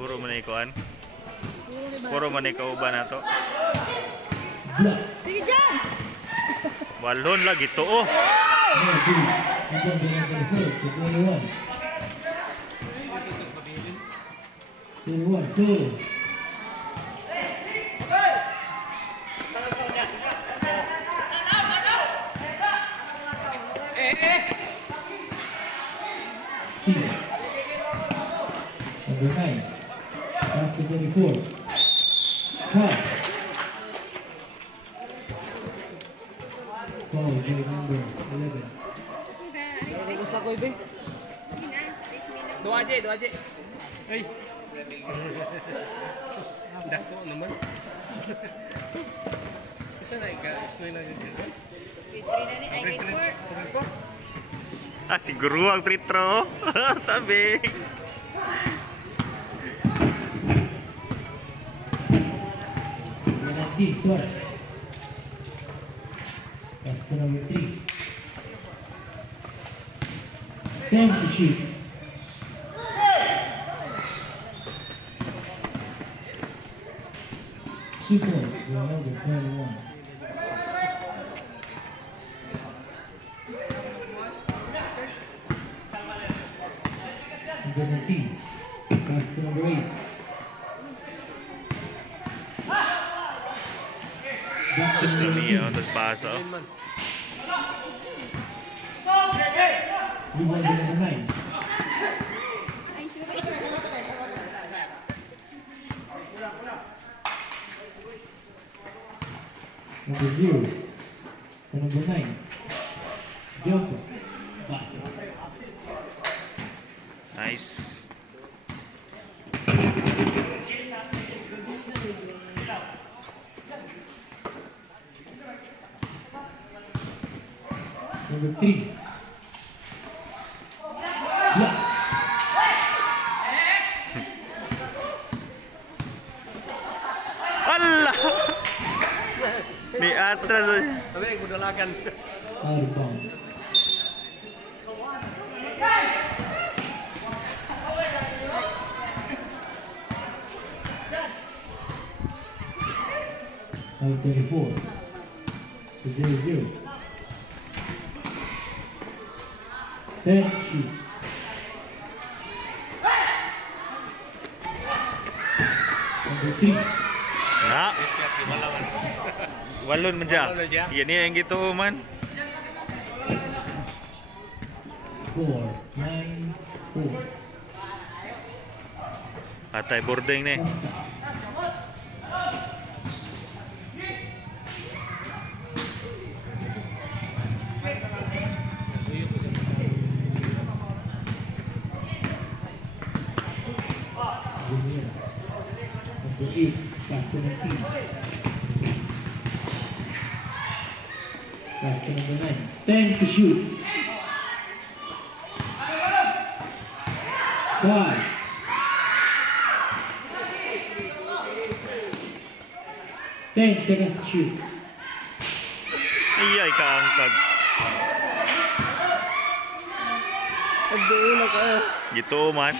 Puro man ikuan. Puro man ikauban na to. Sige dyan! Walon lagi to oh. Number 9, pass to 24. Cut. Foul, game number 11. Gusto ko ibe. Dua aja. Hei. Dako naman. Isa na ka eskwela dito. Grade 3 na ni, ay grade 4. Ah, siguro ang free throw. Tabi. That's the number 3. 10 to shoot. Two points, number 21. Number 19. Pass to number 8. Sus Lumia on the paso. Rebound to number 9. Ay, sure. Number 0. To number 9. Jumper. Basket. Nice. Number 3. Block. Allah. Di atas. Tapi aku dalakan. Out of bounds. Number 24. To 0-0. 10 shoot. Number 3. Na. Walon man siya. Yan yang gitu man. Score 9-4. Patay boarding ni. Number 8, pass to 19. Pass to number 9. 10 to shoot. 5. 10 seconds to shoot. Iya ikaangkag. Aduh, ka. Gitu man.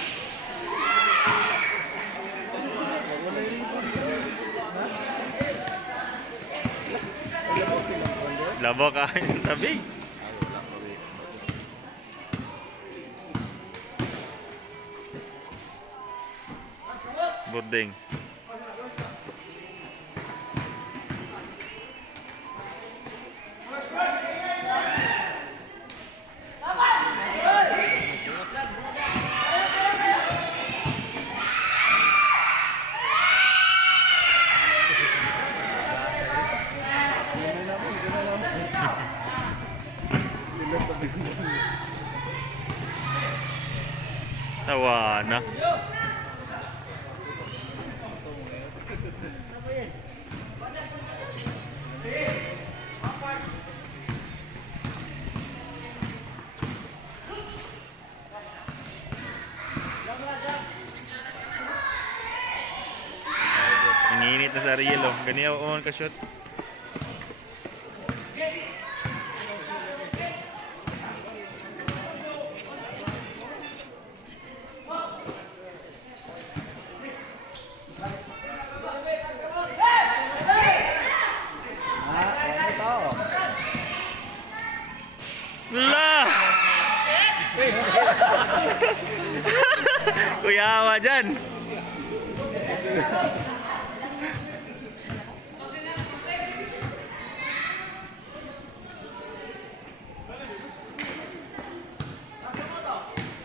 Labo ka tabi. Boarding. Tawa na. Nanginit na sa Ariel oh. Ganyan on ka shot. Kuya Awa dyan.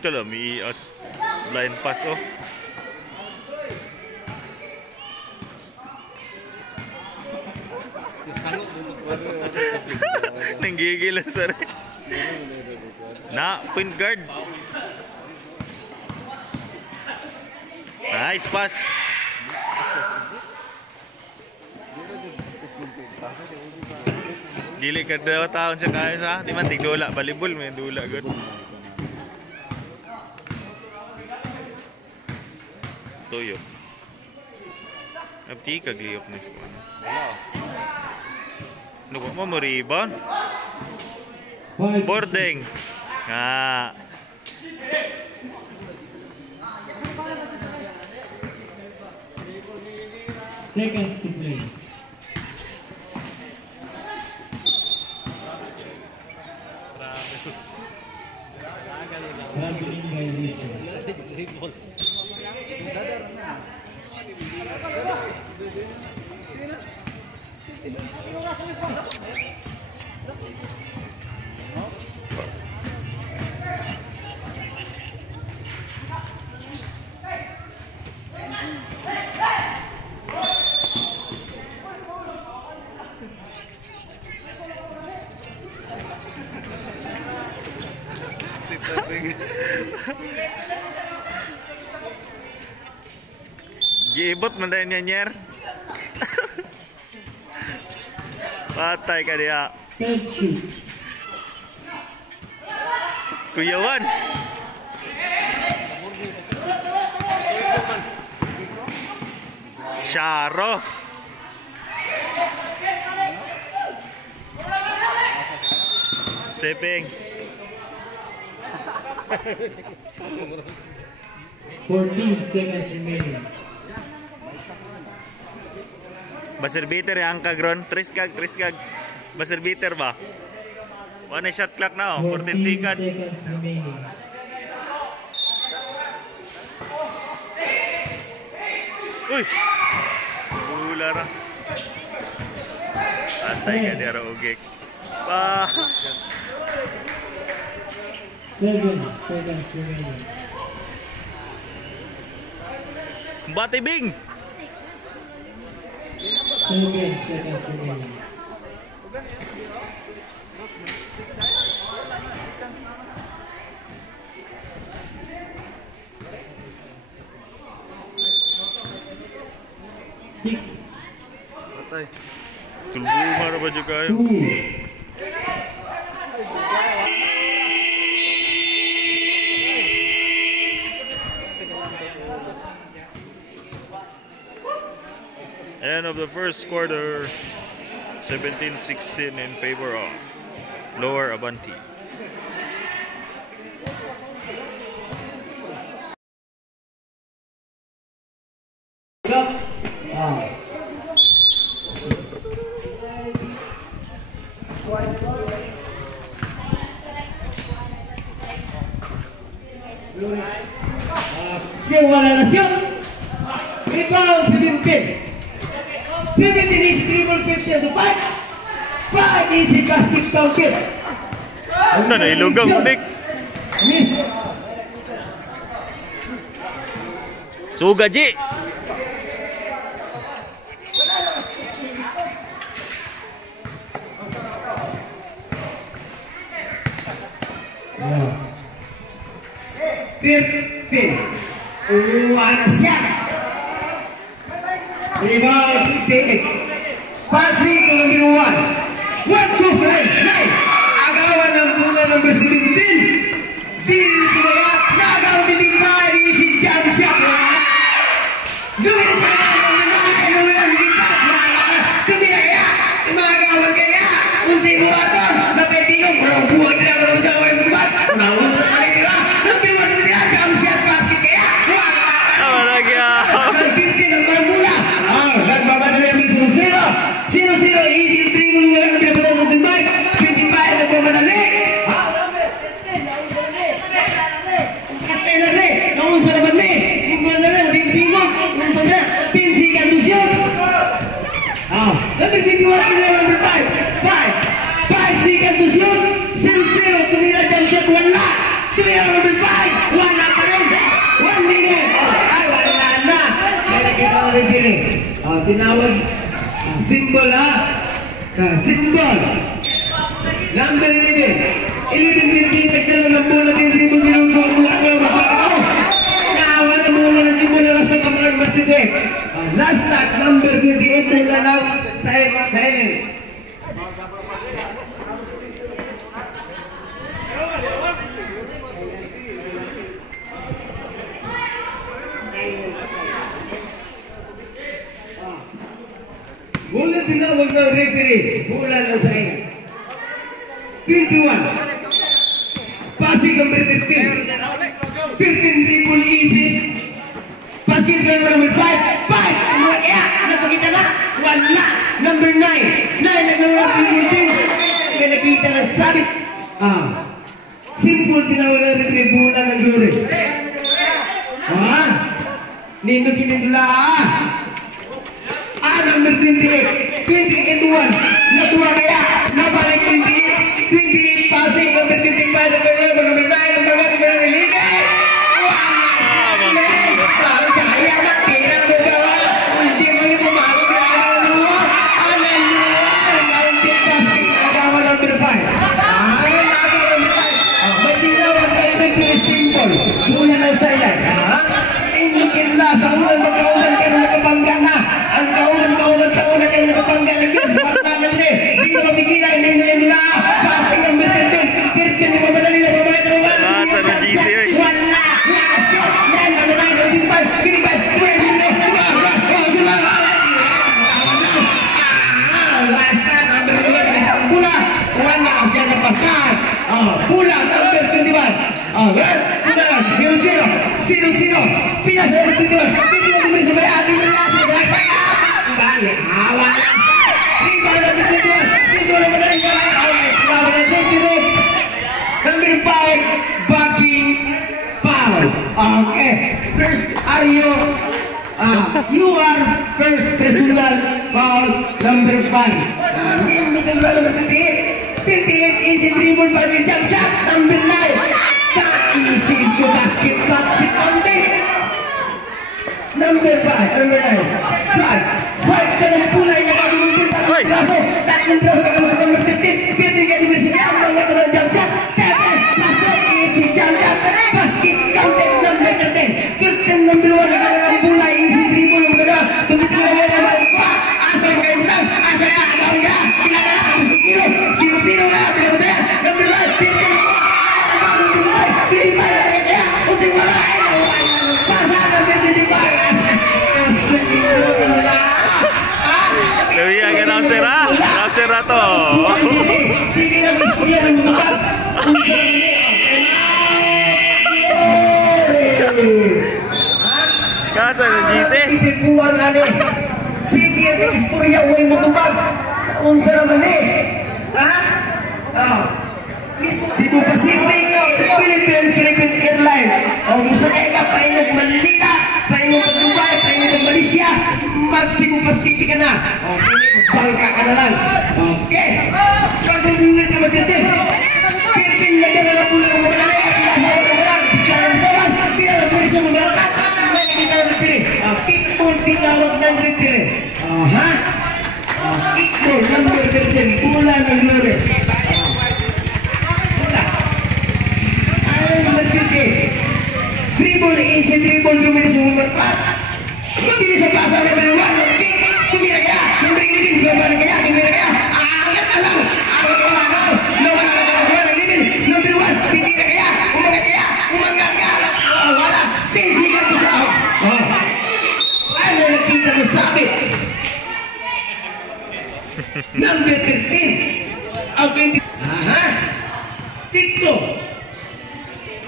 Ito lang, may blind pass oh. Nanggigil ang sir. Na, point guard. Nice pass. Gili ka daw taon siya kaya sa. Di man tigdula, volleyball may dula good. Toyo. Abti kagliyok na siya. Ano ko mo rebound? Boarding. Nga. Seconds to play. Traveling by Richard. Giibot man dahil niya nyer. Patay ka diya. Third shoot. Kuyawan. Sharo. Siping. 14 seconds remaining. Buzzer beater yang kagron. Triskag. Buzzer beater ba? One shot clock na oh. 14 seconds. Seconds remaining. Uy! Bula ra. Antay ka dira ugik. Pa. 7 seconds remaining. Bati Bing. 7 seconds remaining. Six, Tulungan na ba dyan kayo? 2. End of the first quarter, 17-16 in favor of Lower Abanti. Wala na siya. Rebound 17. 17 is dribble 50 to 5. 5 is casting counter. Ano na ilugang unik? Miss. Suga Ji! Wala siya. Rebound 58. Passing to number 1. 1-2 fly. Agawan ng bunga number 17. Dito na nagaw din ba ni si Jamsia. Duwi sa number 9. Duwi ang lipat. Duwi kaya. Magawa kaya. Usi mo ato. Napetingong. Buwan nila ko sa away mo ba? Nawag sa kanila. Napiwan nila Jamsia. Plastic kaya. Ano lagi ah? Nagtintin ang marmula. Nagbabadala yung mismo 0. 0-0. Easy 3 mo. Walang pinapatay mo din ba? 25. Number 21, number 5. 5 seconds to shoot. 0-0. Tumira jump shot. Wala. Tumira number 5. Wala pa rin. 1 minute. Ay, wala na. Kaya nakita ko rin din eh. Tinawag. Symbol ha. Symbol. Number 11. 11 din nagdala ng bola din rin mo ginagawa mula na magpakaw. Naawa na mula na si mula sa kamar matindi. Last shot, number 28 mula ng Silent. Mula tinawag ng referee, mula ng Silent. 21. Passing number 13. 13 triple easy. Basket number 5. 5. Kaya, napakita na. Wala. Number 9. 9 na naman triple team. Kaya nakita na sabit. Simple tinawag na referee, bola ng glory. Nino kinigla. Number 28. 28-1. Natuwa kaya. Nabalik 28. 28 passing number 25 number 11 number 9 number 1 number 11 para saya makira mo ba hindi mo ni pumalit na basket agawa number 5 matinawan ka rin very simple mula na saya inukin na sa unang magkaunan ka na nakabangga na ang kaunan sa unang ka na nakabangga na yun partanan rin hindi mo mabigilan hindi mo nila passing number 13 13 mo madali na babalik na wala shot man number 9 kinipad last time number 11 pula wala siya napasan pula number 21 0-0 Pinas number 21 number 7 Number 5, backing foul. Okay. First, you are first personal foul number 5. Middle run number 58. 58 easy dribble basket jump shot number 9. Easy to basket basket counting. Number 5, number 9. 5 dalam pulai na gagawin tatlong braso na number 15. 15 ka diversity ang mga talang jump shot. Easy jump shot. Basket counted number 13. 13 number 1 na kanilang pulay. Easy dribble mo na. Tumitingin na naman. Asa yung kayo lang. Asa ka. Agawin ka. Pinagala. 0-0 ka. Pinagala. Number 1. 15 ako. Pinipay. Using wala. Pasa ka. 55. Asa yung tingala. Lebih agak announcer to. Sige lang istorya ng mutukat. Kasa ng GC. Isipuan ani. Sige ang istorya way mutukat. Unsa naman Cebu Pacific, Philippine Airlines. Gusto kayo ka paingog Manila, paingog Dubai, paingog Malaysia, mag Cebu Pacific ka na. Bangka ka na lang. Okay. Pag-uwir ka mag-13. 13 na dala na pula ng mga lalay. Nasa ako ng mga biglang kawan. Pira na tulis ng mga lakat. May nakita ng repire. Kickball tinawag ng repire. Kickball number 13. Pula ng glory. Dribble easy dribble gimana sa number 4. Mabilis ang pasa ng number 1. Pick. Tumira kaya. Number 11. Gimana kaya. Tumira kaya. Aangat na lang. Aangat na lang. Nawala na ng limit. Number 1. Tumira kaya. Umangat kaya. Umangat ka. Wala. 10 seconds to out. Ano nakita mo sabi? Number 13. Ang 20. Tikto.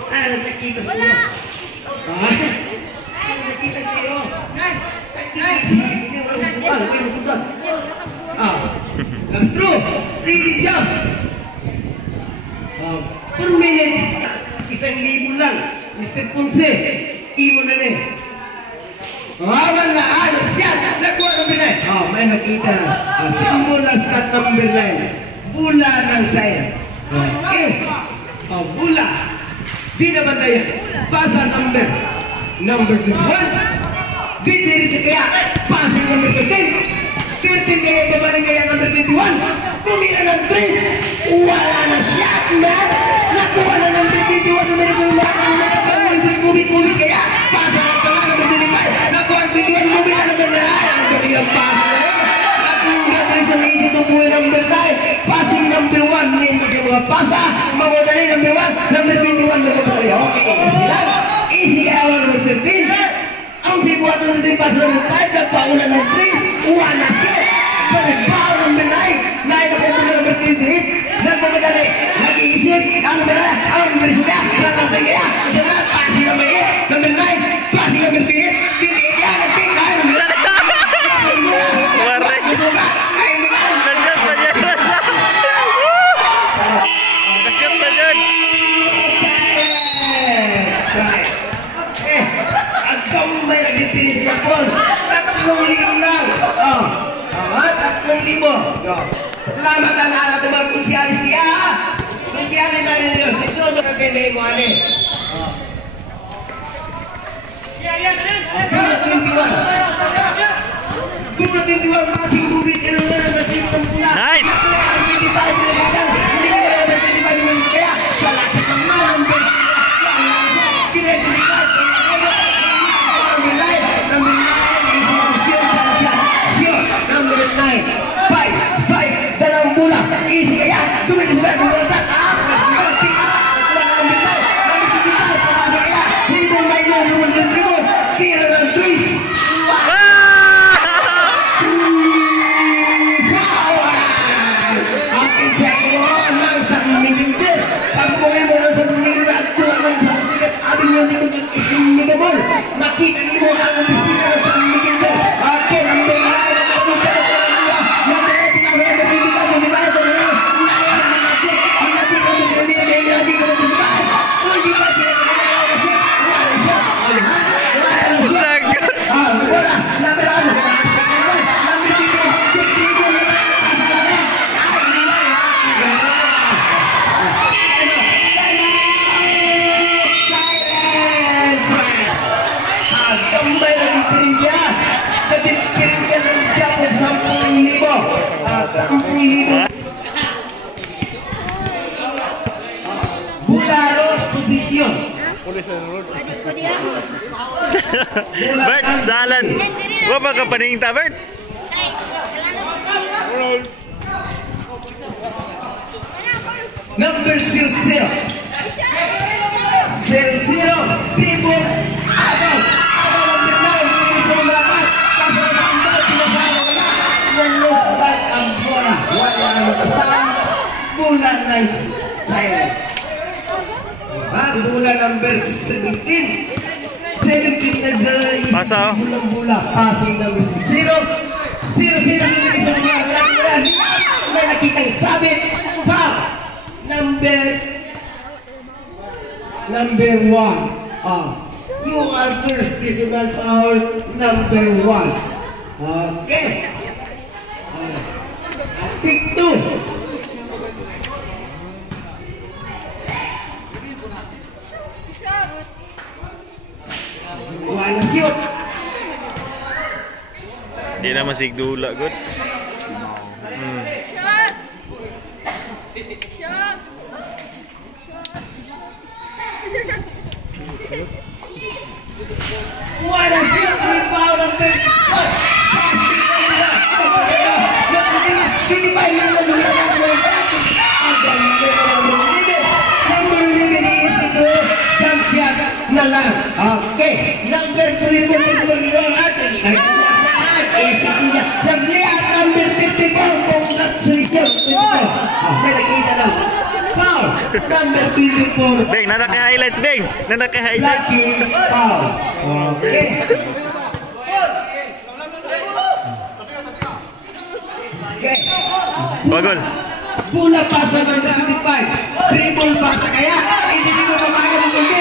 Ano nakita sa iyo? Nakita kayo. That's true. Really jump. 4 minutes. 1,000 lang. Mr. Ponce. Imo na Wala. Ano siya? Nakuha number 9. Oh, may nakita. Simbol na stat number 9. Bula ng sayo. Okay. Oh, bula. Di na bandayan. Pasa number 21. Di diretso kaya. Pasa number 13. 13 kaya babaling kaya number 21. Kumira ng 3. Wala na siya. Nakuha na number 21. Numerical mark. Kubi kaya. Pasa number 25. Nakuha ang 21. Kumira number 9. Ang galing ang pasa na yun. Nakuha sa isang isip ng buhay number 9. Passing number 1. Name ng mga pasa. Mamadali number 1. Number 21. Mamadali. Okay. Easy lang. Easy kaya number 13. Ang sibuat ng team pass number 5, nagpauna ng 3, wala siya. Balibaw number 9, 9 na pumula number 28, nagmamadali, nag-iisip, ano ba na, ang universidad, nagtatay kaya, kasunod, passing number 8, number 9, passing number 28, 28 yan, nag-pick, number 9. Kasyat pa yan. Kasyat pa yan. May nag-definition ako. 3,000 lang. 3,000. Salamat ang anak ng mga konsyalis niya. Konsyalis na rin nyo. Sa ito, ito nagkailangan mo, ane. Bula 21. Bula 21. Masing bubit. Ano na naman dito ng pula. Nice! Hindi ka naman 25 kaya. Sa laksa ng mga number. Number 9 is number 9. 5, dalang bola. Easy kaya. Tumit ba? Bumultat. Number 9. Number 25. Pumasa kaya. Hindi may number 3. Tira ng 3. Akin sa iyo ng sarili ko. Pag buhay mo ng sarili ko at tulang ng sarili ko, abing yung likod yung isinigabol. Makita niyo mo ang opisina ng sarili ko. Okay, number 9. Posisyon. Bert, jalan. Huwag ba ka paningta, Bert? Number 00. 00. Tribon. Agaw. Agaw number 9. Hindi sa marapat. Kaso na ang pinasama ko na. Nalusbat ang bola. Wala ang makasahan. Bola nice. Silent. Bola number 17. 17 nagdala Pasa. Bola. Passing number 0. 0-0. May nakitang sabit. Pa. Number 1. You are first personal foul. Number 1. Okay. Take 2. Wala siya. Di na masigdula, good. Wala siya. Rebound number 1. Hindi ba yung number 11 iisip ko. Jump shot na lang. Okay. Number 3 naglihat number 54. Congratulations. May nakita lang. Foul. Number 24. Beng, nanaka-highlights, Beng. Nanaka-highlights. Lucky foul. Okay. Okay. Bagol. Bola pasa number 25. Dribble pasa kaya. Hindi mo mamagal ng kundi.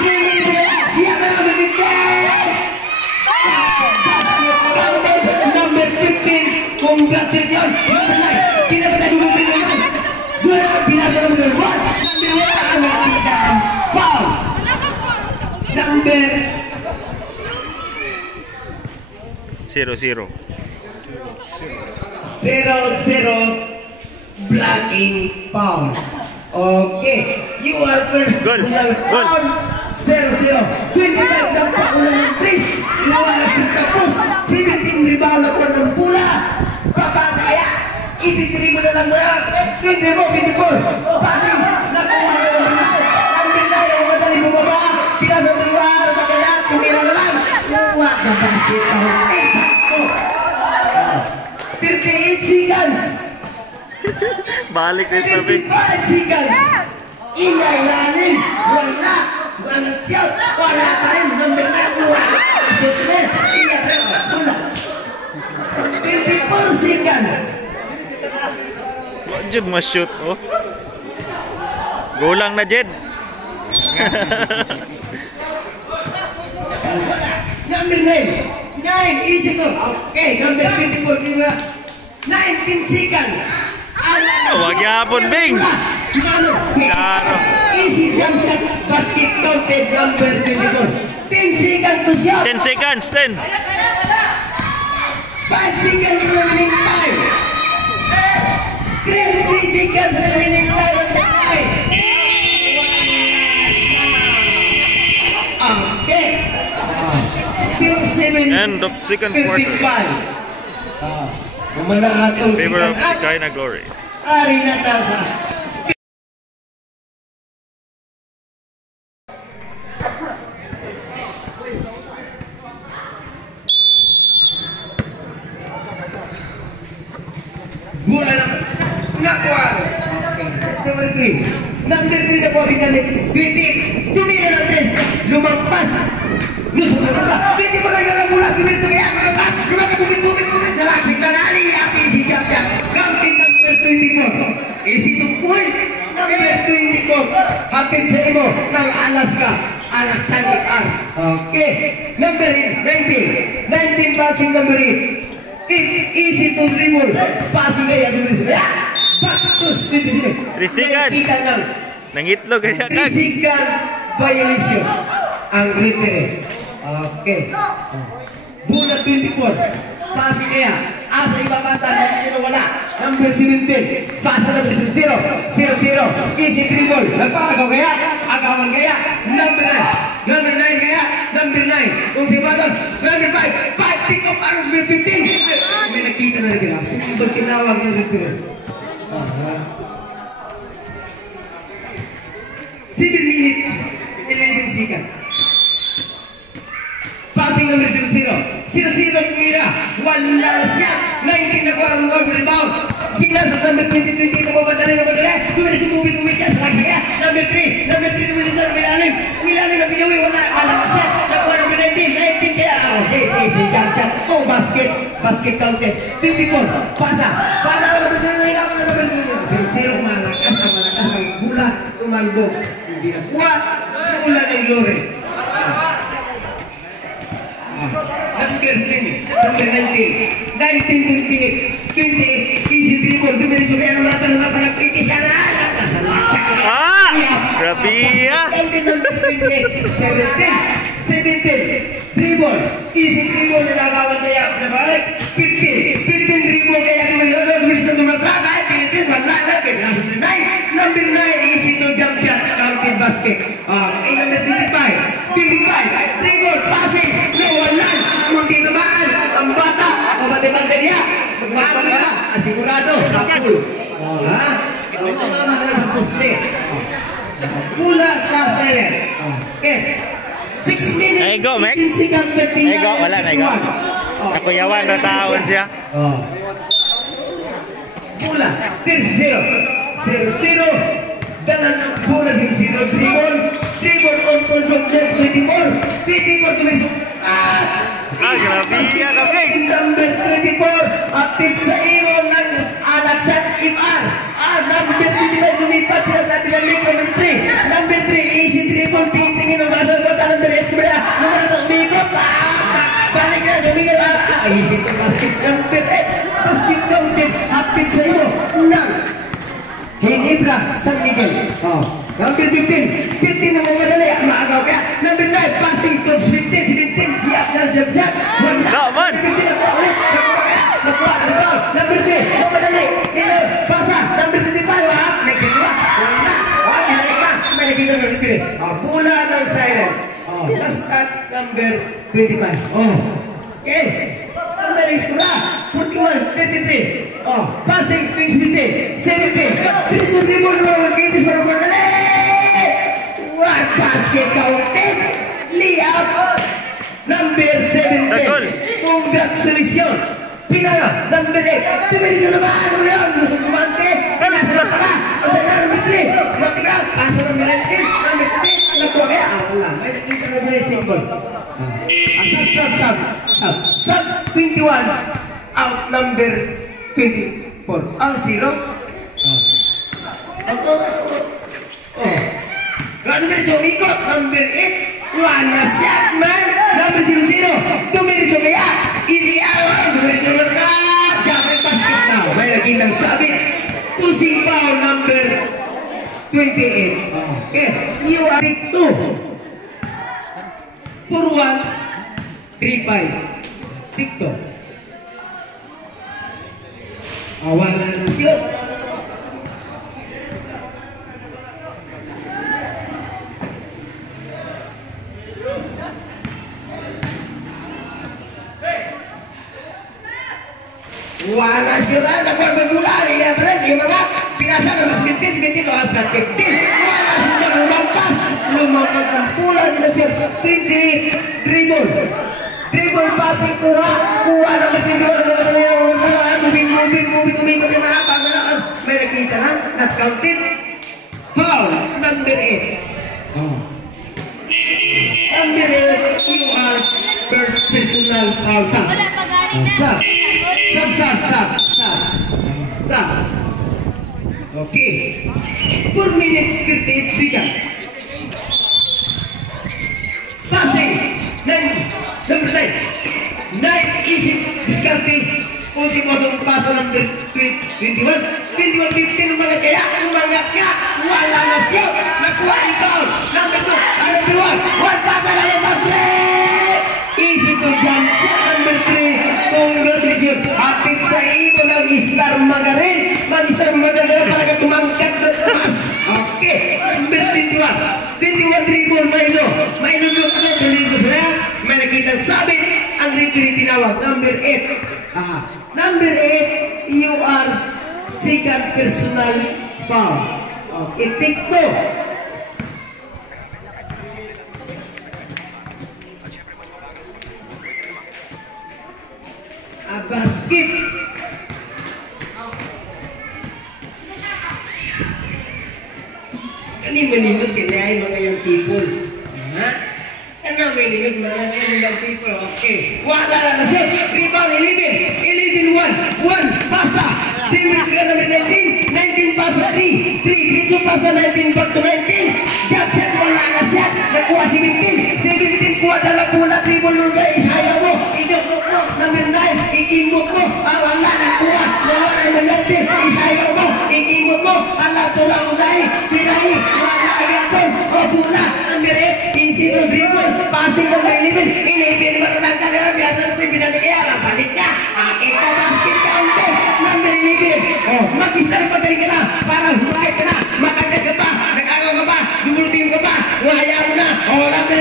Dribble kaya. Iya ka naman bigyan. 0-0. 0-0 blocking foul. Okay, you are first. Goal. Personal Goal. foul. 0-0. 25 ng paulan ng Tris. Ginawa na si Kapos. 17 rebound ako ng pula. Papasa kaya. Ititiri mo na lang muna. 24. Passing. Nakuha na ng rebound. Nandun na yung madali bumaba. Pinasa mo yung araw. Kaya tumira na lang. Kuha na basket. Exacto. 38 seconds. Balik na sa 55 seconds. Ilalim. Wala shout. Wala pa rin. Number 9. Wala. Shoot na. Iya rin. Wala. 24 seconds. Wag Jed ma-shoot, oh. Gulang na, Jed. Wala. Number 9. 9. Easy ko. Okay. Number 24. 19 seconds. Wag yapon, Bing. Klaro. Easy jump shot. Basket counted. Number 24. 10 seconds to shot. 10 seconds, 10. 5 seconds remaining time. 3 seconds remaining time on the time. Okay. Team 7. End of second quarter. 35. Memenang atong Favor of second up. Shekinah Glory. Ari Natasa. Bola nakuha. Okay. Number 3. Number 3 na po bigalik. 20. Tumira ng test. Lumampas. Nusok na sa 20 pa lang nalang mula. Tumira sa kaya. Lumabumit sa laksik na nali. Ati si Jap-Jap. Counting number 24. Easy to point. Number 24. Hatid sa imo ng Alaska. Alexander R. Okay. Number 19. 19 passing number 8. Easy to dribble. Passing kaya dulu sudah. Back to 27. 3 seconds. Nangitlog kaya kag. 3 seconds violation. Ang referee. Okay. Bola 24. Passing kaya. Asa ibabasa na wala. Number 17. Pasa number 0. 0-0. Easy dribble. Nagpagaw kaya. Agawan kaya. Number 9. Number 9 kaya. Number 9. Kung si Baton. Number 5. 5. Take off arrow. Number 15. May nakita na rin. Simple tinawag ng referee. 7 minutes. 11 seconds. Passing number 0-0. 0-0 tumira. Wala na siya. 19 na kuha ng rebound. Pinasa number 20-20 na mamadali. Tumira si Bumi ka sa laksa kaya. Number 3. Number 3 tumira sa Milalim. Milalim na pinawi. Wala na siya. Nakuha number 19. 19 kaya. Si Jam-Jam. Oh, basket. Basket counted. 24. Pasa. Pasa. 0-0 malakas. Bola tumalbog. Hindi na kuha. Bola ng Glory. Number 10, number 19, 28, easy dribble, dumiretso kaya ng lahat ng mga piti sana, nasalaksak ka. Grabe ya. Number 28, 17, dribble, easy dribble, nilagawan kaya, nabalik, 15 dribble kaya, dumiretso ng mga kaya, pinitin, wala na, number 9, easy to jump shot, counted basket, number 25, dribble, passing, wala, hindi naman, ang bata, mabati-bati niya, magmahal na, asigurado, kapul. Ha? Tumama na sa poste. Pula sa sayer. Okay. 6 minutes. Ay, go, Mek. 15 seconds, 13 Ay, go, wala na, go. Nakuyawan na taon siya. Pula, 0-0. Dalan ng pula, 0-0. Dribble on control, 24 tumiso. Grabe ya, Kaping. Number 24, atid sa iro ng Alexander Imar. Number 25, lumipat sila sa atin ng link. Number 3, easy dribble, tingin-tingin ng basal ko sa number 8. Number 2, umikot. Balik na, umikot. Easy to basket. Number 8, basket counted, atid sa iro ng Hinibra San Miguel. Number 15 na mamadali. Maagaw kaya. Number 9, passing to 15, 17, Giap na Jabzat. Wala. 15 na po. Oh, last at number 25. Oh. Okay. Number is correct. 41, 33. Oh, passing 17, 17. This is the one of the for one basket counted. Liab. Number 17. Congratulations. Pinala, number 8. Tumili sa naman. Ano yun? Gusto kumante. Nasa na pala. O sa number 3. Kumatigrap. Pasa number 19. Number 3. Alam ko kaya. Wala. May nakita na very simple. Sub 21. Out number 24. Ang 0. Number 0. Ikot. Number 8. Wala siya man. Number 00. Tumili sa kaya. Easy out. Tumili sa mga. Jump basket now. May nakitang sabi. Pushing foul number 28. Okay. You are 2. For 1. 3-5. TikTok. Wala na siya. Wala siya na berbula ya friend di mga pinasa na mas 20 to as 15 wala siya lumampas ang pula nila siya 20 dribble passing kuha na matindor na moving na mahaba may nakita na not counted foul number 8 number 8 you are first personal foul sub. Okay. 4 minutes 38 seconds. Passing. Number 9. 9 easy discarding. Kung si Modong pasa number 21. 15 umangat ka. Wala na siya. Nakuha ang foul. Number 2. Number 1. One pasa na number 3. Easy to jump. Number 3. Congratulations. Atit sa iyo ng Star Magarin. Mag-Star Magarin para ka tumangkat ng mas. Okay. Number 21. 21 dribble Maino. Maino yung ano. Tuloy ko sila. May nakita sabi. Ang referee tinawag. Number 8. Number 8. You are second personal foul. Okay. Take 2. Basket. Kani meningot kinay mga young people. Ano meningot mga young people? Okay. Wala na siya. Rebound 11. 11-1. 1 pasa. 3 minutes ka number 19. 19 pasa 3. 3 minutes pasa 19 back to 19. Jump shot wala na siya. Nakuha 17. 17 kuha dala pula. Dribble nun sa isayaw mo. Idok mo. Number 9. Ikimot mo. Wala na kuha. Wala na natin. Isayaw mo. Ikimot mo. Ala tulang unay. Pirahi. Wala agad o pula. Number 8. Easy to dribble. Passing number 11. 11 matatangka na. Biasa natin binalik kaya. Balik ka. Ito basket ka unti. Number 11. Mag-start pa tayo ka na. Para humahay ka na. Makagad ka pa. Nag-araw ka pa. Dumulting ka pa. Wahaya mo na. Number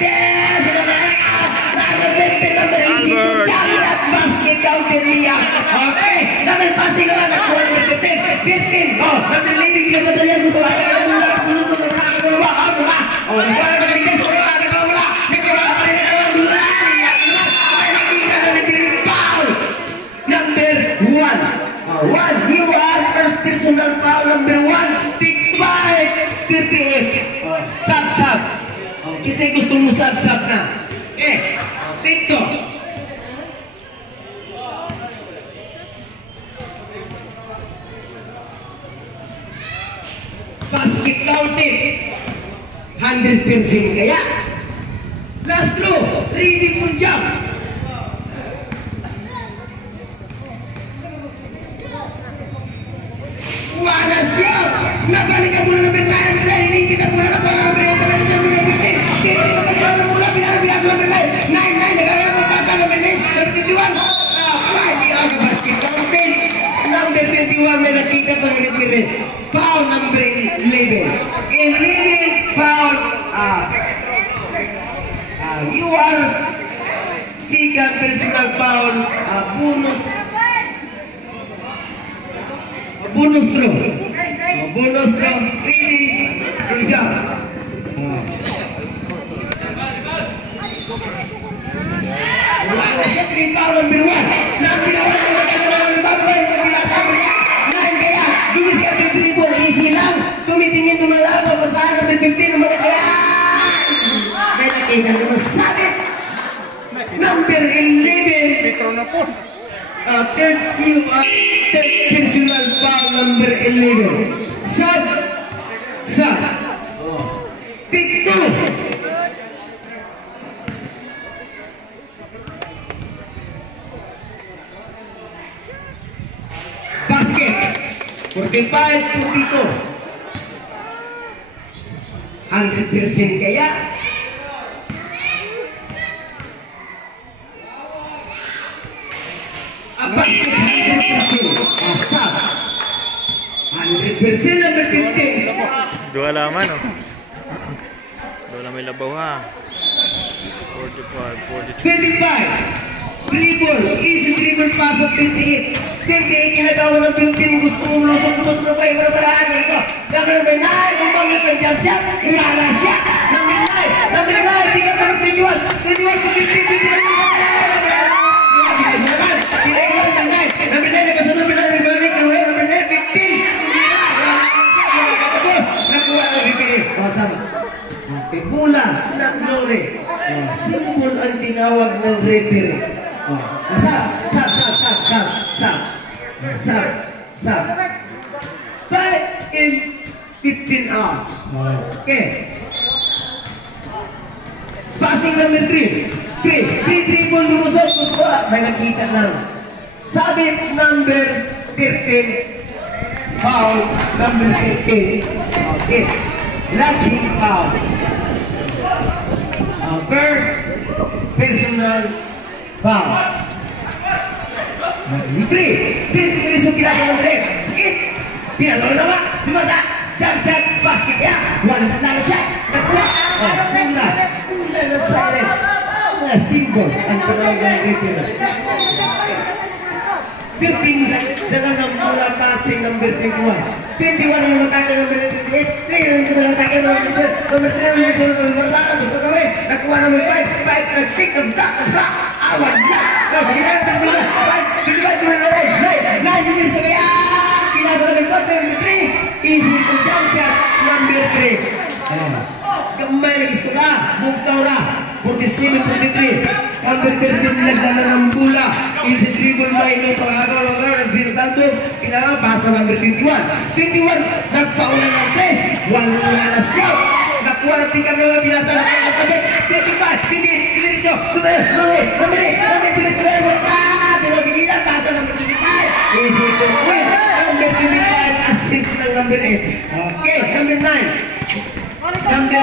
10. Number 20. Number 18. Jump at basket counter niya. Okay. Number passing ka lang. Nakuha number 15. 15. Number 11. Kinapatayan ko sa wala. Sunod ko sa wala. Nagwala ka rin kasi. Nagwala pa rin ang dula. Nakikita na nag-foul. Number 1. You are first personal foul. Number 1. Pick 5. 38. Sub. Kasi gusto mo sub na. Pick 2. Basket counted. 100% kaya. Last throw. Ready for jump. Wala siya. Nabalikan mula ng Bernard. Hindi kita mula na pala ng Bernard. Nabalikan mula ng Bernard. Hindi kita mula binasa ng Bernard. 9. Nagagawa ng pasa ng Bernard. Number 21. Waji ang basket counted. Number 21 may nakita pang referee. Foul number 11. 11 foul. You are second personal foul. Bonus throw. Bonus throw. Ready? Good job. Wala na siya, 3 foul number 1. Number 1 na magkakaroon ng baboy. Pagkilasabi niya. 9 kaya. Dumis ka 3 ball. Easy lang. Tumitingin tumalaban. Basahan number 15. Magkakaya. May nakita naman sabit. Number 11. Petro na po. Third personal foul number 11. Sub. Pick 2. Basket. 45-42. 100% kaya. Basket 100%. Asap. 100% number 15. Dua laman oh. Dua laman may labaw ha. 45, 25. Dribble. Easy dribble pass of 28. 28 kinagawa ng 15. Gusto mong lusok na kayo. Barabaraan ito. Number 9. Umangat ng jump shot. Wala siya. Number 9. Number 9. Tingnan ka ng 21. 21 to 15. Number 9 nakasunod number 9. Number 9 15. Nakuha ng referee. Sama. Bola na glory. Simple ang tinawag ng referee. Sab. 5 in 15 out. Okay. Passing number 3. 3 ball lumusot. May nakita lang. Sabit number 13. Foul number 13. Okay. Lucky foul. First personal foul. 3 pinisuki lang sa number 8. Pinatulong naman. Dumasa. Jump shot. Basket ya. Wala na siya. Nakuha. Una na silent. Mga symbol ang panawag ng referee. 13 dalang ng bola passing number 21. 21 ang matake number 28. 3 ang matake number 3. Number 3 ang number 4. Gusto gawin. Nakuha number 5. 5 nag-stick. Nag-block. Awan na. Nag-giran. Nag-giran. 5. 25. 9 minutes sa kaya. Pinasa number 4. Number 3. Easy to jump shot. Number 3. Gamay nag-iskola. Bugtaw na. 47-43. Number 13 nagdala ng bola. Easy dribble by ng pangagaw ng Virtaldo. Kinakabasa number 21. 21 nagpauna ng 3. Wala na siya. Nakuha ng tingkang na binasa ng pagkatabi. 25. Pinirito. Number 8. Tinabigila. Basa number 25. Easy to win. Number 25. Assist ng number 8. Okay. Number 9. Number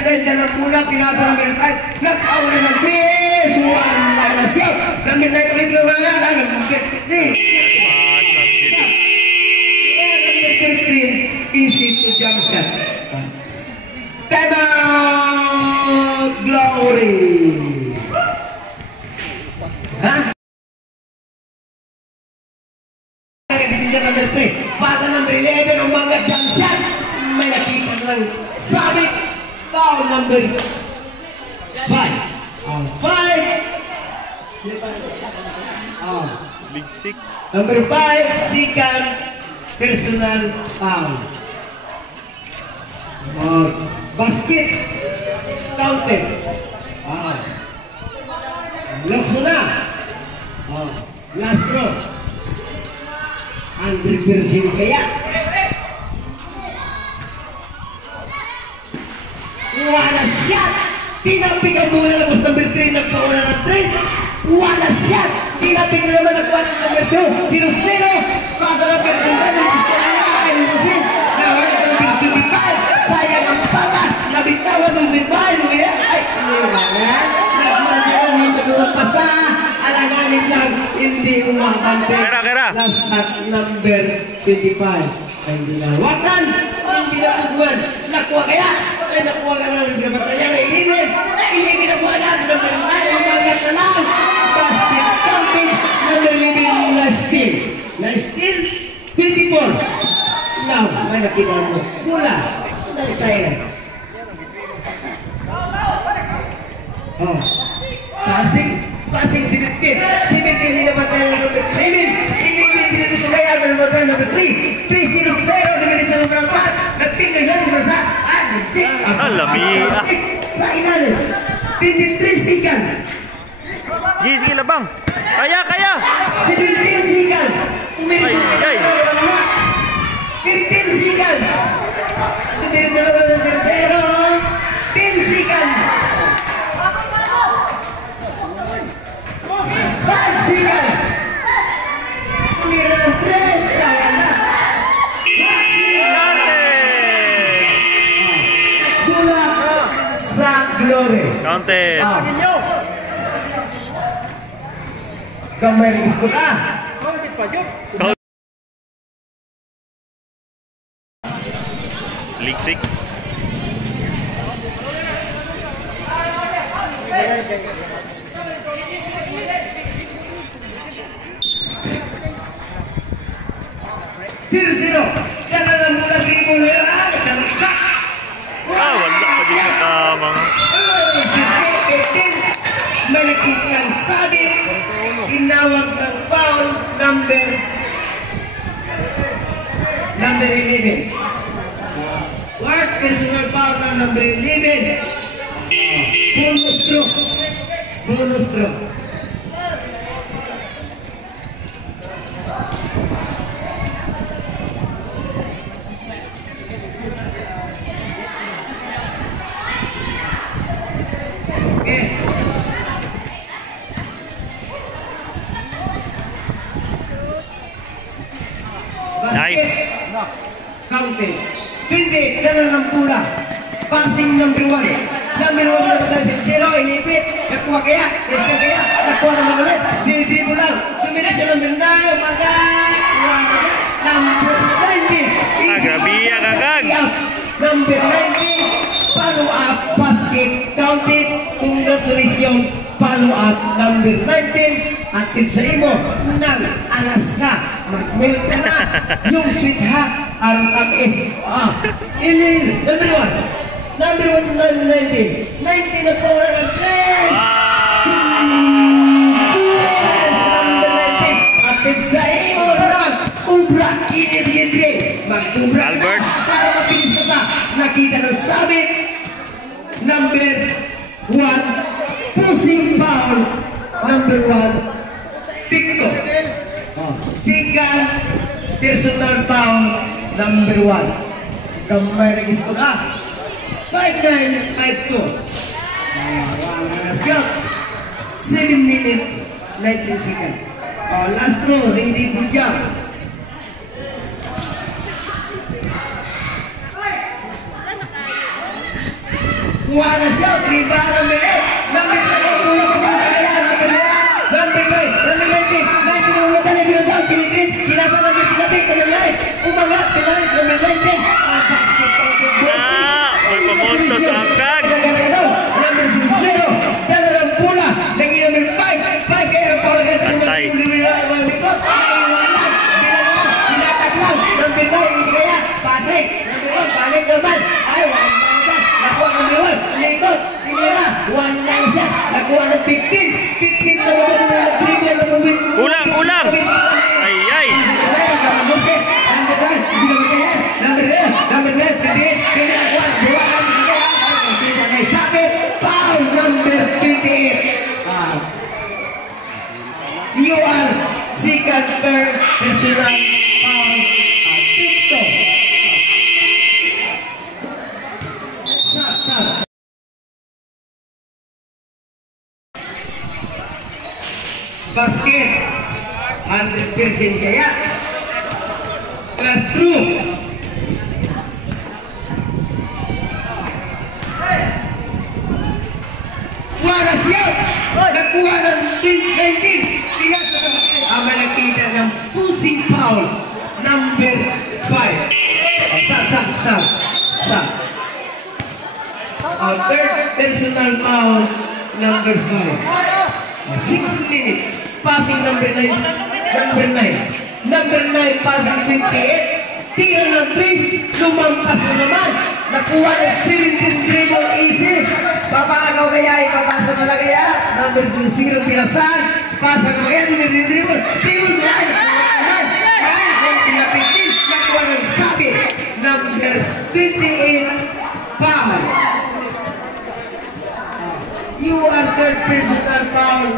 9 dalam mula pinasa number 5 nakauna ng 3 wala na siya. Number 9 ulit yung mga number 3 easy to jump shot. Time out. Glory. Division number 3 pasa number 11 umangat jump shot. May nakita ng sabit. Foul number 5. 5. Big sick. Number 5, second personal foul. Basket counted. Lokso na. Last throw. 100% kaya. Wala siya. Tinapik ang bola na bus number 3. Nagpauna ng 3. Wala siya. Tinapik na naman ang number 2. 0-0. Pasa na pinagpunta ng gusto nila. Ayusin. Nawala ng 25. Sayang ang pasa. Nabitawan ng 25. Ay, nagmanayan ng magulong pasa. Alanganin lang. Hindi umabante. Kera. Last at number 25. Ay, hindi na. Wakan. Hindi na pagwan. Nakuha kaya. Nakuha ka na ng binabatayan. Ilimin. Ilimin ako. tingnan mo. Bola. Sayang. Oh. Passing si Victim. Si Victim hinamatay ng number 11. Inibig dito sa kaya ng number 3. 3-0-0 dengan sa number 4. Nagtinggal yan number sa Alamia. sa ilalim. 23 seconds. Sige labang. Kaya. 17 seconds. Ay. 15 seconds. Ito din sa number 0. 10 seconds. 5 seconds. Meron ng 3. Bola sa Glory. Counted. Gamay rin iskot Liksik. Zero. Jalan ng bola Grimolera. Nagsalaksak. Wala pa din mga. Malakit ng sabi. Tinawag ng foul number 11. What personal foul ng number 11? Bonus throw. Nice. Counted. Hindi, dala ng pula. Passing number 1. Number 1 na tayo sa 0. Inipit. Nakuha kaya. Lester kaya. Nakuha naman ulit. Dinitribo lang. Tumili sa number 9. Number 19. Agabiya kakag. Number 19. Follow up basket. Counted. Congratulations. Follow up number 19. At sa imo nang alas ka. Mag-mail ka na. Yung sweetheart ang is. Ilil. Number 1. Number 1, 19. 19 na po ng 3. Yes! Number 19. At sa imo lang. Ubra. Inir-inir. Mag-ubra ka Albert. na. Para mapilis ka pa. Nakita ng sabi. Number 1. Pushing foul. Number 1. Victor. Second personal foul number 1. Gamay rin isko ka. 5-9, 5-2. Wala na siya. 7 minutes, 19 seconds. Last throw, ready for jump. Wala siya. 3 ba number 8. Number 8. Pula pa ba sa kaya? Number 9. Number 9. Number 19. 19 ang matali. Pinasal. Pinitrit. Pinasal number 19. Number 9. Umangat. Pinasal. Number 19. Basket. May pamunto sa angkag. Number 0. Dala ng pula. Naging number 5. 5 kaya ang pawagatan. Tay. Likot. Iwanan. Pinakat lang. Number 9. Isi kaya. Pasig. Number 1. Balik naman. Ay, wala. Nakuha ng number 1. Likot. Tinira. 1 lang siya. Nakuha ng 15. 15 na mga trivia na mga Ulang. Ay. You are second personal foul Tito. Basket 100% kaya. That's true. Wala siya. Nakuha ng 19. Pinasa ng nakita ng pushing foul number 5. Third personal foul number 5. 6 minutes. Passing number 9. Number 9 passing 28. tira ng 3, lumampas na naman. Nakuha ng 17 dribble easy. Babagaw kaya, ipapasa na lang kaya. Number 0, Pilasan. Pasa na kaya, dribble. Dribble na yan. Kaya, pinapitin. Nakuha ng sabi. Number 28, foul. You are third personal foul.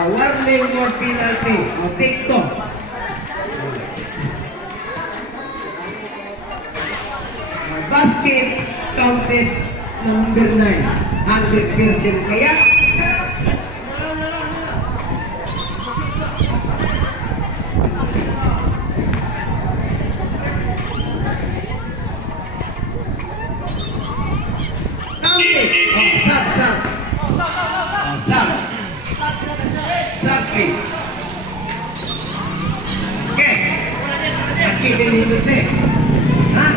Warning for penalty. Take 2. Basket counted number 9. 100% kaya. Counted. Sapi. Okay. Nakita nito eh. Ha?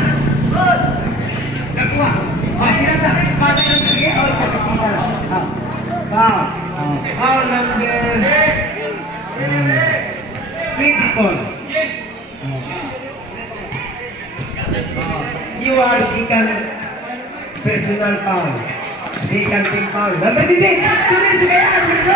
Nakuha. Pinasa. Pasok ng sige. Foul number 24. You are second personal foul. Second team foul. Number 15. Tumingin sa kaya. Tumingin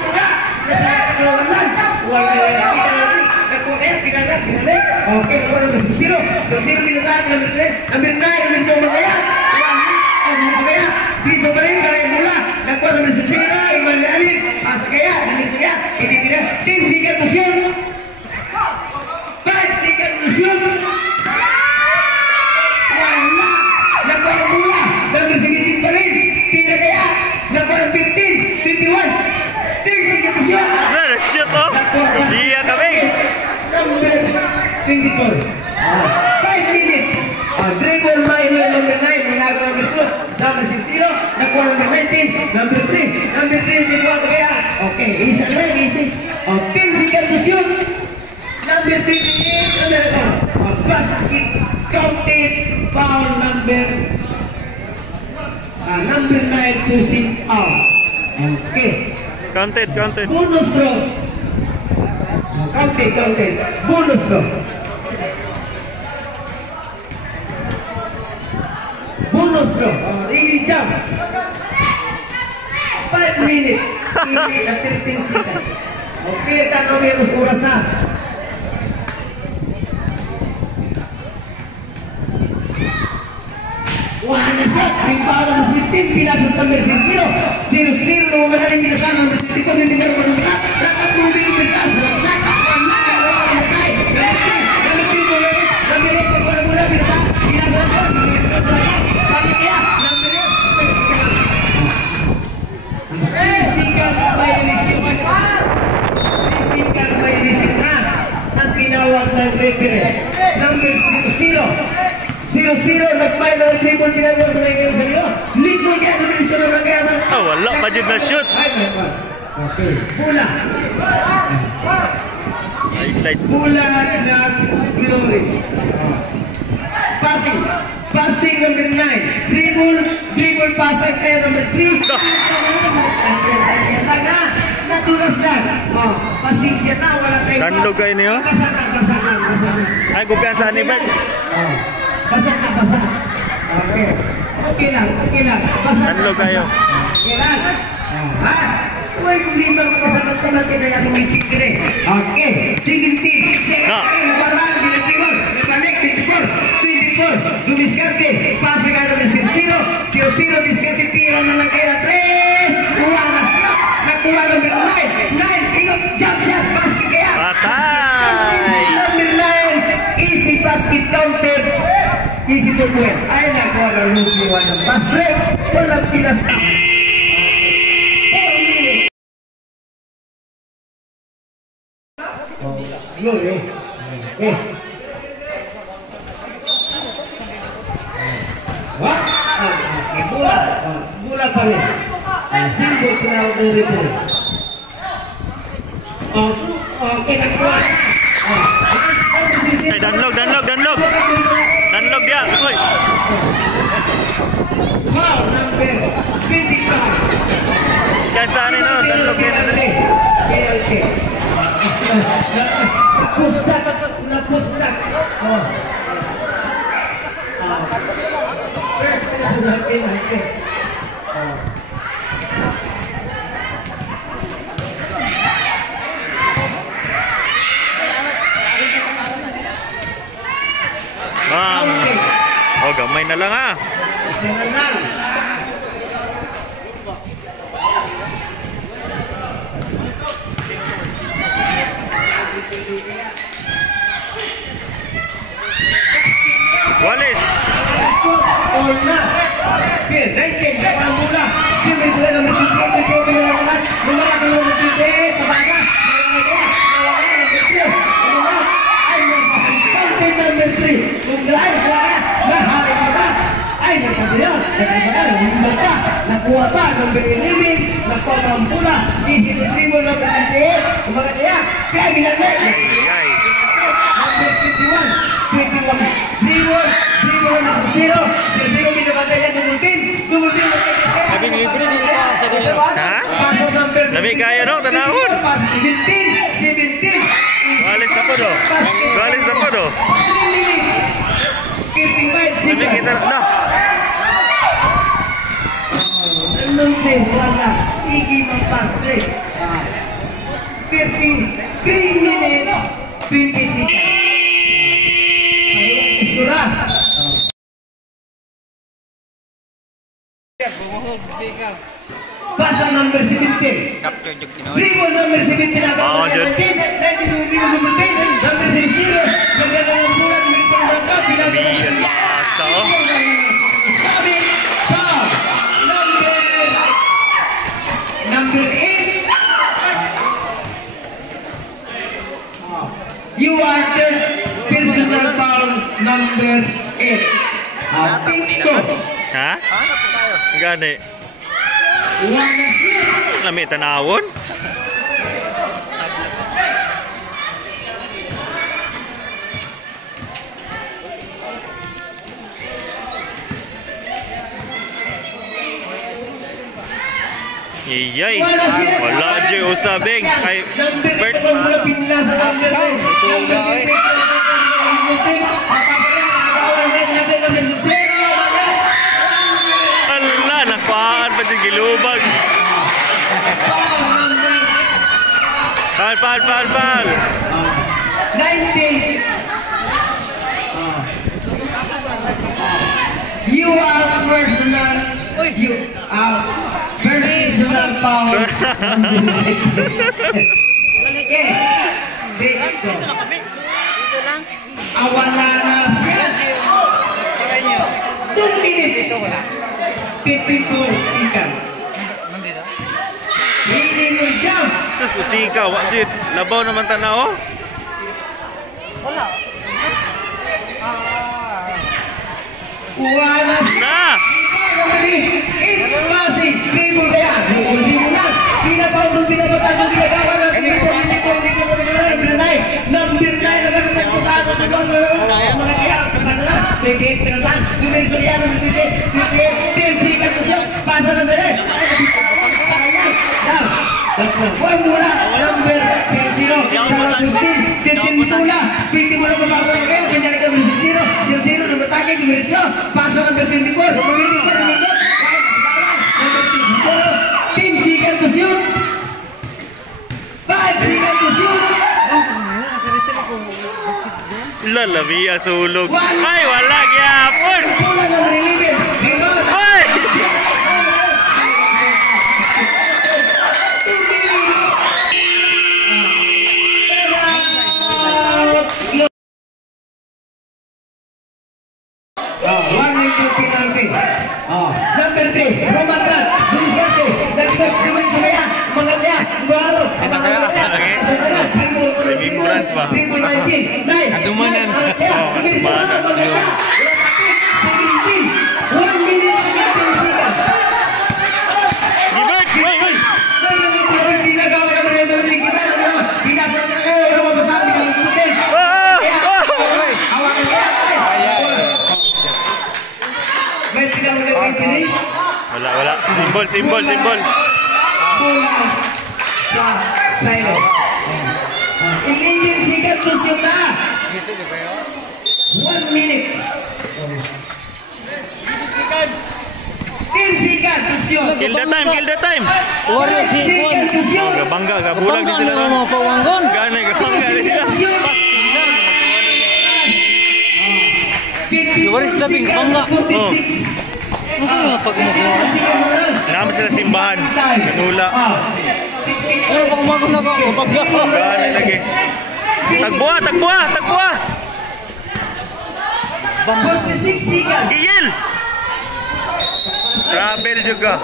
sa kaya. Nasa kalungan lang. Wala kita natin. Nakuha kaya. Pinasa. Pinalik. Okay. Nakuha number 0. 0 pinasa. Number 3. Number 9. Number 0 kaya. Number 0 kaya. 3 pa rin. Kaya mula. Nakuha number 0. Imalilin. Pasa kaya. Number 0 kaya. Hindi tira. 10 second to shoot. 5 second to shoot. Wala. Nakuha mula. Number 17 pa rin. Tira kaya. Nakuha 15. 21. 10 second to shoot. Shoot oh. Dia kami. Number 24. 5 minutes. Dribble minor number 9. Ginagawa number 2. Number 0. Nakuha number 19. Number 3. Number 3. Nakuha ito kaya. Okay. Isa lang. Easy. 10 second to shoot. Number 28. Number 4. Basket counted. Foul number 9 pushing out. Okay. Counted. Bonus throw. Counted. Bonus throw. Bonus throw. Ready jump. 5 minutes. 13 seconds. Okay, tanong meron oras na. Wah, naset. Rebound ng 15. Pinasas number 0. 0-0. Wala rin pinasan. Number 50 ko. Hindi meron manukat. Lakat mo bin pintas. Laksak. Wala. Namatay. Number 3 ulit. Number 8. Wala mula. Pinasan. Pinasan ko. Pinasan sa laksak. Pamit kaya. Number 8. Physical violation. Physical violation na. Ang tinawag ng referee. Number 0-0. 0-0, nag-final dribble pinagawa ko na yung sa'yo. Likod yan, nabilis na lang kaya man. Wala pa dyan na shoot. Okay, pula. Pula ng Glory. Passing number 9. Dribble passing kayo number 3. Natulas na. Passing siya na, wala tayo. Tandog kayo niyo? Kasanan. Ay, kumpiyansa ni Ben. Basa. Okay lang. Basa. Tandog kayo. Okay lang. Uy, kung lima magkasabat ko natin na yung meeting dire. Okay. 17. Barang, binatibol. Balik, 24. Dumiskarte. Pasa ka naman 0-0. 0-0, diskarte. Tira na lang kayo. 3. Uwanas. Nakuha number 9. 9. Ingot. Jump shot. Basket kaya. Patay. Number 9. Easy basket counted. Easy to win. Ay, nakuha ng Lucy. Walang pass break. Walang pinasa. Glory. What? Okay, bola pa rin. Single tinawag ng referee. Okay, nakuha na. Ay, danlog dia. Oy. Foul number 25. Yan saan no? Danlog yan. Napus Bang. Oh, gamay na lang ah. Isa na lang. Walis. All na. Bien, 19, parang mula. Bien, may sila ng magpipit, may naman. Lumarap ng magpipit, tabaga. Ay, may pasang number 3. Kung dahil ka, nahari mo na. Ay, nagpapaya. Nagpapaya, nagpapaya pa. Nakuha pa, number 11. Nakuha pa ang pula. Isi-3 mo ng magpipit. Kumbaga kaya, kaya ginanay. Number 21. 3-1 na 0. 0 binabatay yan, dumultin. Labing libre din ka sa dito. Ha? Paso number Lami kaya no, tanawon. 17. Walis na po do. Walis na po do. 3 minutes. 55 Lami seconds. kita na. Anong say? Wala. Sige, mag-pass break. 53 minutes, 20 seconds. Isura. Pasa number 17. Capture yung Pinoy. Dribble number 17 agak Oh, number Jud. 19 number 10 number 0 maganda ng bulat ng isang bangka bila sa Yes, masa oh. sabi sa number 8 you are the personal foul number 8 Tinto Ha? Gani. Wanas Lami tanawon. Iyay. Wala dyan usabing. Kay Bert. Ala, nakpaan pa dyan gilubag. Pal. 19. You are personal. You are personal power. Okay. Dito. Awala na siya. 2 minutes. 54 seconds. Hindi mo jump. Sus, usika. Wajit. Labaw naman tanaw. Wanas Na! Formula number 00 paso number 24 10 seconds to shoot 5 seconds to shoot Lalami asulog. Ay, wala gyapon. bola number 11 rebound Ay! warning to penalty. Number 3, Roman Grant, Dumisarte, Dagdag, Dumisaya, Mangatya, Guaro, Remembrance ba? 3.19, 9, Adumanan. Mangatya, Adumanan. Mangatya, 17, 1 minute, 15 seconds. Gibert! Hoy, hoy! Wala. Simbol. Sa silo. 11 seconds to shoot na. 1 minute. 10 seconds to Kill the time, kill the time. Warrior si Juan. Gabangga, gabulag din sila ron. Mga pawanggon. Gani, gabangga din sila. Si Warrior sa labing bangga. Oh. Ano nga pagmukha? Naman sila simbahan. Kanula. Ano pag umagon ako? Kapagga. Gani lagi. Tagbuha, tagbuha, tagbuha. 46 seconds. Gigil. Travel juga.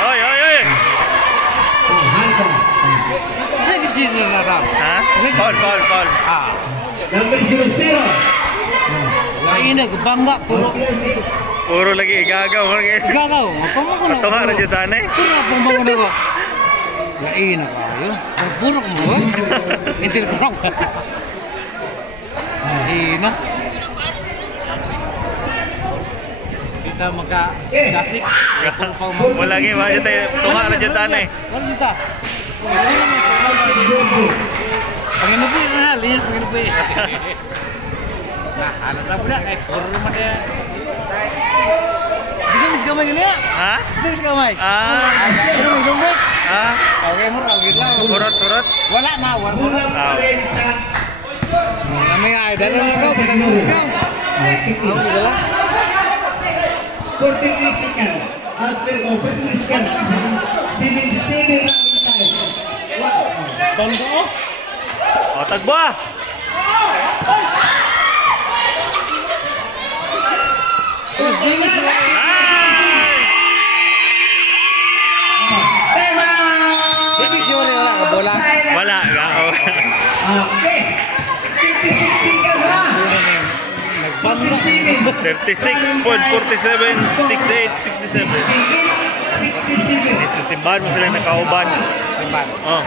Oy, oy, oy. Kasi decision na lang. Ha? Foul, foul, foul. Number 00. Ay na, bangga. Puro. Puro lagi igagaw. Gagaw. Pamukha na. Patunga na dyan tanay. Puro na pamukha na ba? Lain na kayo. Puro ka mo ba? Hindi ko lang. Lain na. Kita magka-gasik. Wala lagi, wala dyan tayo. Patunga na dyan tanay. Wala dito. Panginubi na hal. Yan, panginubi. Nah, halata pula. Puro naman kaya. Dito mas gamay gani ya? Ha? Dito mas gamay. Pero may sumbot. Ha? Okay mo, rawagin lang. Turot, turot. Wala na, wala na. Prensa. Namay nga, dalam na ka, pagkanuhin ka. Ako, wala. 43 seconds. After 43 seconds. 77 running time. Wow. Bangga ko. O, tagbuha. Terus bingit mo. Hindi siya wala ka bola. Wala. Okay. 56 seconds ha. 36.47, 68, 67. 67. Sa simbahan mo sila nakauban. Oh.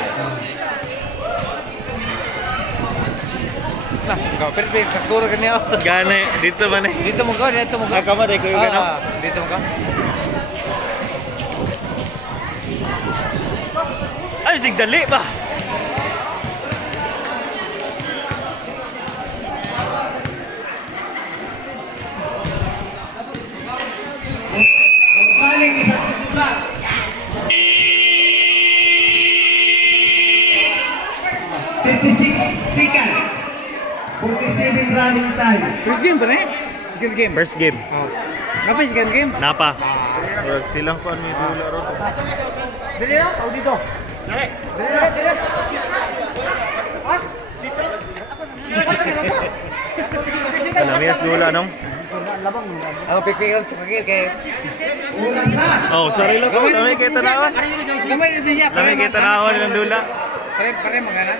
Nah, kau perfect. Kaktura ka niya. Gani, dito man eh. Dito mo ka, dito mo ka. Nakamaday ko yung gano'n. Dito mo ka. Ay, sigdali ba? Balik sa tubak. 36 seconds. 47 running time. First game ba na eh? Second game. First game. Oh. Napay second game? Napa? Murag silang kuan ni dula ron. Dili na, o dito. Dili. Dili. Kanamias dula nung. Ako pipikal to kagil kay. Oras ha. Oh, sorry lang po. Dami kayo tanawan. Gamay din niya. Dami kayo tanawan ng dula. Pare mga na.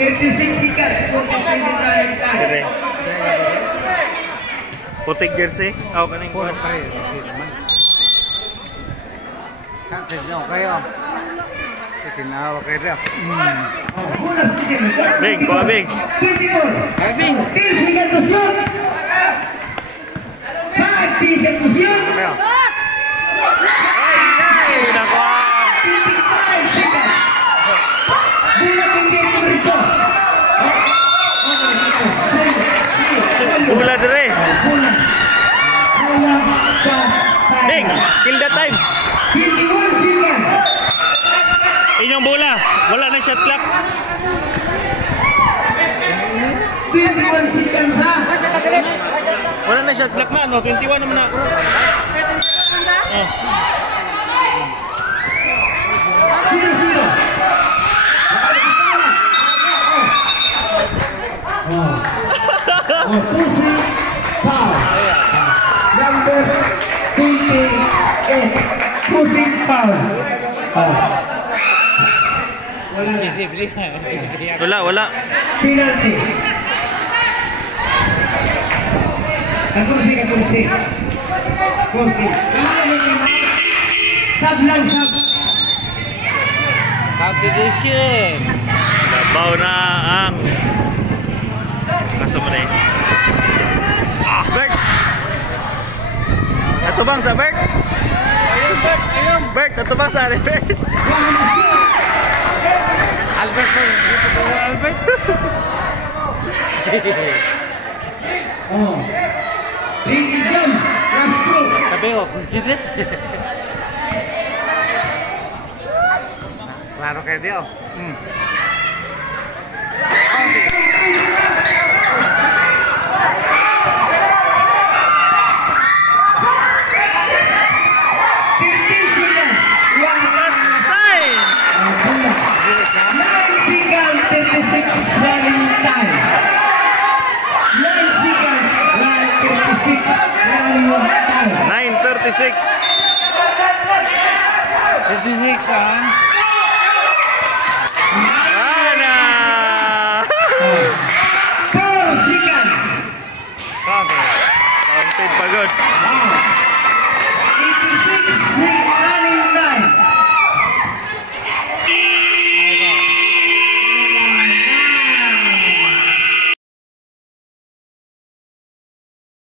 36 seconds. 47 running time. Dire. Putig jersey. Aw kaning kuan. Kayo. Tinawa kayo rin. Bonus begin. Bing, kuha bing. 24. 10 seconds to shoot. 5 seconds to shoot. Ay, nakuha. 55 seconds. Bulat ang game ng result. Bula dire. Bulat. Bulat sa Bing, kill the time. 51 seconds. Inyong bola. Wala na shot clock. 21 seconds ha. Wala na shot clock na. No, 21 naman na. Oh. 0-0. Pusi foul. Number 28. Pusi foul. Wala. Penalty. 14. Okay. Sab lang, sab. Competition. Labaw na ang kasama na eh. Bert! Natubang sa Bert! Bert, natubang sa Bert! Albert po. Albert. Oh. Ready, jump. Grabe oh, consider. Klaro kayo di oh. Nine 36. 56 kan? Ana! 4 seconds. Okay. Counted pagod. 86